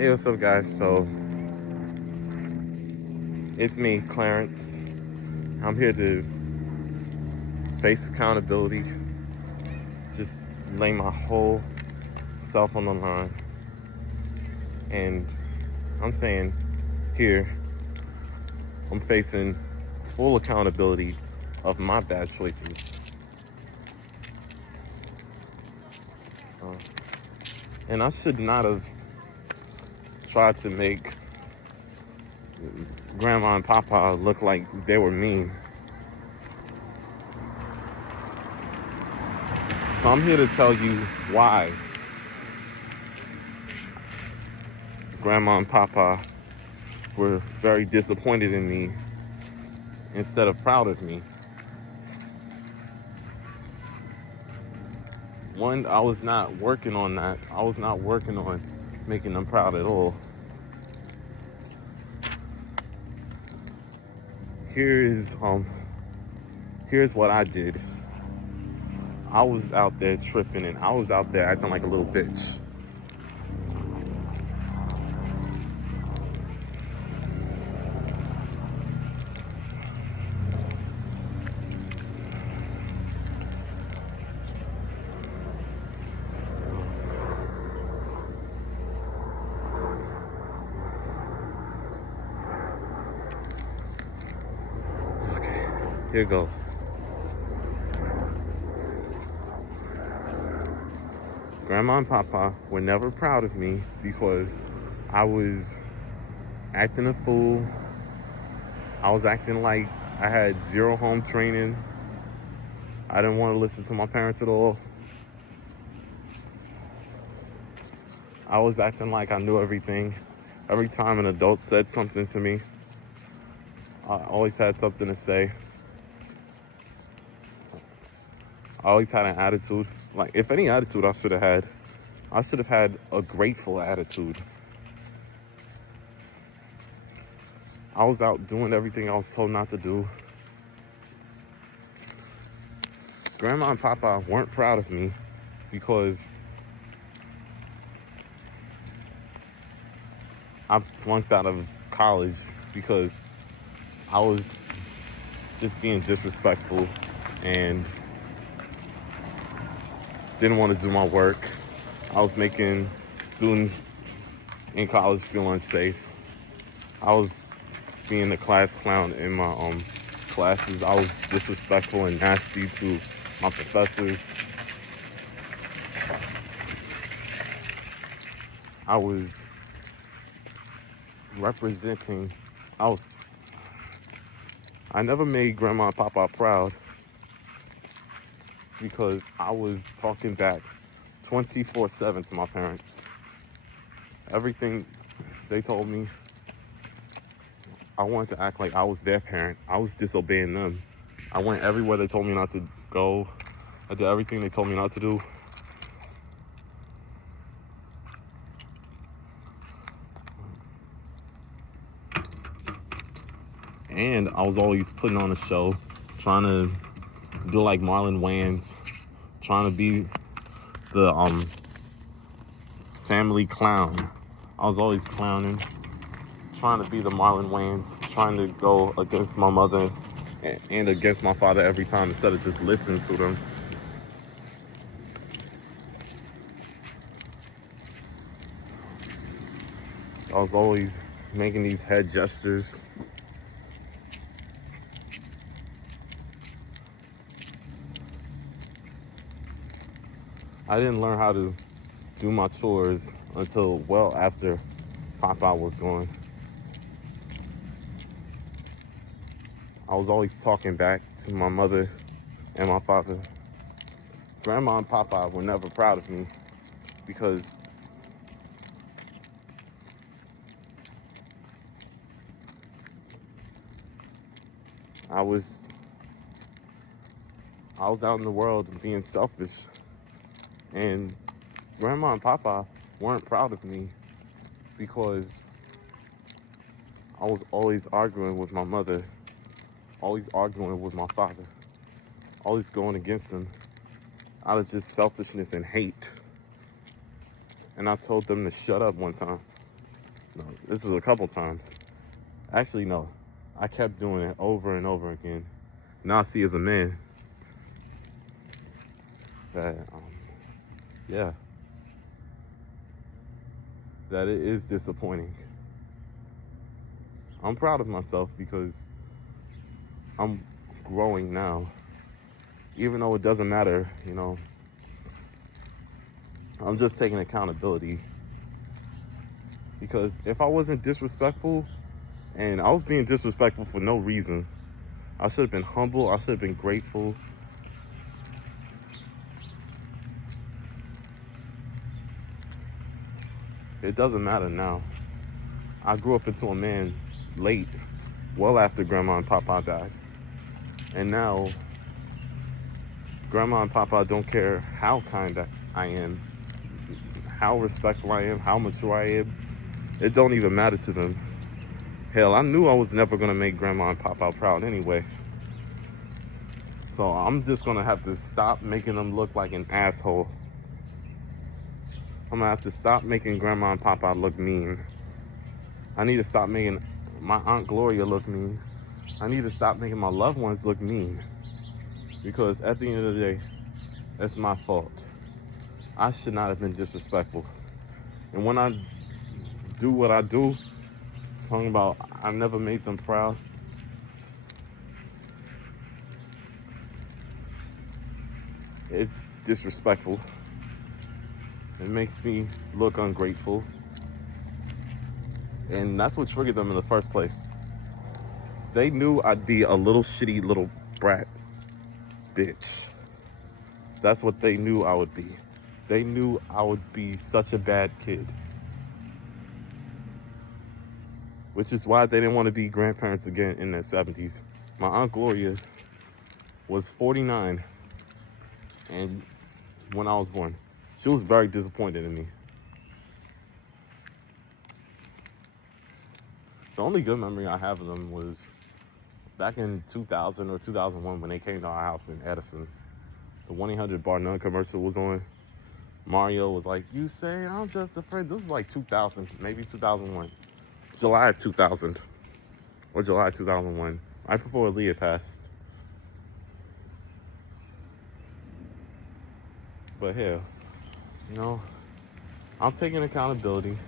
Hey, what's up, guys? So, it's me, Clarence. I'm here to face accountability, just lay my whole self on the line. And I'm saying here, I'm facing full accountability of my bad choices. Uh, and I should not have tried to make Grandma and Papa look like they were mean. So I'm here to tell you why Grandma and Papa were very disappointed in me instead of proud of me. One, I was not working on that. I was not working on making them proud at all. Here's what I did. I was out there tripping and I was out there acting like a little bitch. Okay, here goes. Grandma and Papa were never proud of me because I was acting a fool. I was acting like I had zero home training. I didn't want to listen to my parents at all. I was acting like I knew everything. Every time an adult said something to me, I always had something to say. I always had an attitude. Like, if any attitude I should have had a grateful attitude. I was out doing everything I was told not to do. Grandma and Papa weren't proud of me because I flunked out of college because I was just being disrespectful and didn't want to do my work. I was making students in college feel unsafe. I was being the class clown in my classes. I was disrespectful and nasty to my professors. I was representing, I never made Grandma and Papa proud because I was talking back 24/7 to my parents. Everything they told me, I wanted to act like I was their parent. I was disobeying them. I went everywhere they told me not to go. I did everything they told me not to do. And I was always putting on a show, trying to do like Marlon Wayans, trying to be the family clown. I was always clowning, trying to be the Marlon Wayans, trying to go against my mother and against my father every time instead of just listening to them. I was always making these head gestures. I didn't learn how to do my chores until well after Papa was gone. I was always talking back to my mother and my father. Grandma and Papa were never proud of me because I was out in the world being selfish, and Grandma and Papa weren't proud of me because I was always arguing with my mother, always arguing with my father, always going against them out of just selfishness and hate. And I told them to shut up one time. No, this is a couple times. Actually, no. I kept doing it over and over again. Now I see as a man that, yeah, that it is disappointing. I'm proud of myself because I'm growing now. Even though it doesn't matter, you know, I'm just taking accountability. Because if I wasn't disrespectful, and I was being disrespectful for no reason, I should have been humble, I should have been grateful. It doesn't matter now. I grew up into a man late, well after Grandma and Papa died. And now, Grandma and Papa don't care how kind I am, how respectful I am, how mature I am. It don't even matter to them. Hell, I knew I was never gonna make Grandma and Papa proud anyway. So I'm just gonna have to stop making them look like an asshole. I'm gonna have to stop making Grandma and Papa look mean. I need to stop making my Aunt Gloria look mean. I need to stop making my loved ones look mean. Because at the end of the day, it's my fault. I should not have been disrespectful. And when I do what I do, talking about I never made them proud, it's disrespectful. It makes me look ungrateful. And that's what triggered them in the first place. They knew I'd be a little shitty little brat bitch. That's what they knew I would be. They knew I would be such a bad kid. Which is why they didn't want to be grandparents again in their 70s. My Aunt Gloria was 49 and when I was born. She was very disappointed in me. The only good memory I have of them was back in 2000 or 2001 when they came to our house in Edison. The 1-800 Bar None commercial was on. Mario was like, "You say I'm just a friend." This was like 2000, maybe 2001. July 2000 or July 2001, right before Aaliyah passed. But hell, you know, I'm taking accountability.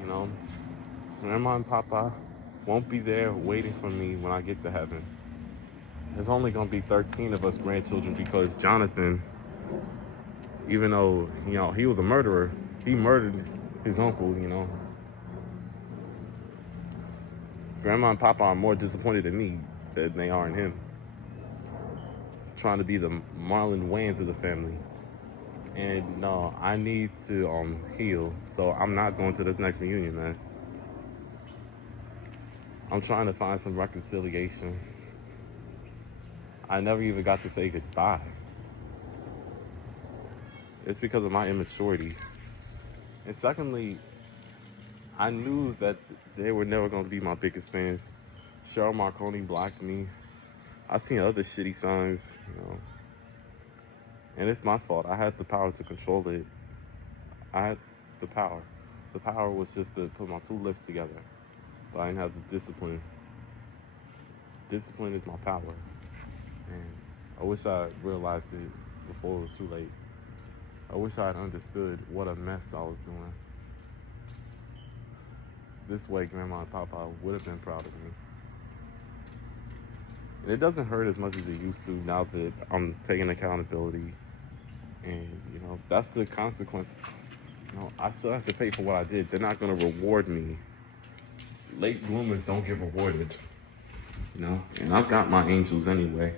You know, Grandma and Papa won't be there waiting for me when I get to heaven. There's only gonna be 13 of us grandchildren because Jonathan, even though, you know, he was a murderer, he murdered his uncle, you know. Grandma and Papa are more disappointed in me than they are in him. Trying to be the Marlon Wayans of the family. And no, I need to heal. So I'm not going to this next reunion, man. I'm trying to find some reconciliation. I never even got to say goodbye. It's because of my immaturity. And secondly, I knew that they were never going to be my biggest fans. Cheryl Marconi blocked me. I've seen other shitty songs, you know. And it's my fault. I had the power to control it. I had the power. The power was just to put my two lips together. But I didn't have the discipline. Discipline is my power. And I wish I realized it before it was too late. I wish I had understood what a mess I was doing. This way, Grandma and Papa would have been proud of me. And it doesn't hurt as much as it used to now that I'm taking accountability. And, you know, that's the consequence. You know, I still have to pay for what I did. They're not going to reward me. Late bloomers don't get rewarded. You know, and I've got my angels anyway.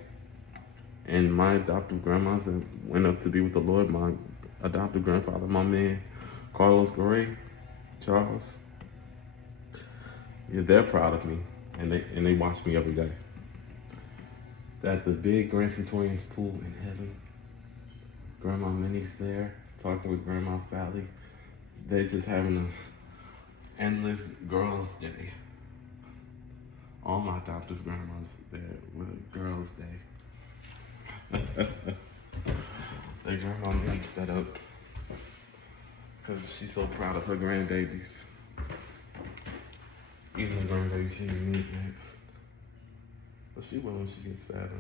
And my adoptive grandmas that went up to be with the Lord, my adoptive grandfather, my man, Carlos Gray, Charles. Yeah, they're proud of me, and they watch me every day. At the big Grand Centurion's pool in heaven, Grandma Minnie's there talking with Grandma Sally. They're just having an endless girls' day. All my adoptive grandmas there with a girls' day. That Grandma Minnie set up because she's so proud of her grandbabies. Even the grandbaby, she didn't need that. But she will when she gets sadder.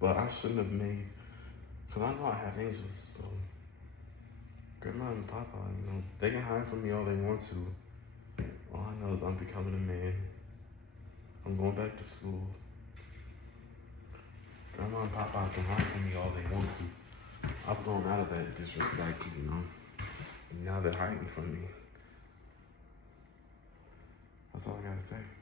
But I shouldn't have made, because I know I have angels, so Grandma and Papa, they can hide from me all they want to. All I know is I'm becoming a man. I'm going back to school. Grandma and Papa can hide from me all they want to. I've grown out of that disrespect, And now they're hiding from me. That's all I gotta say.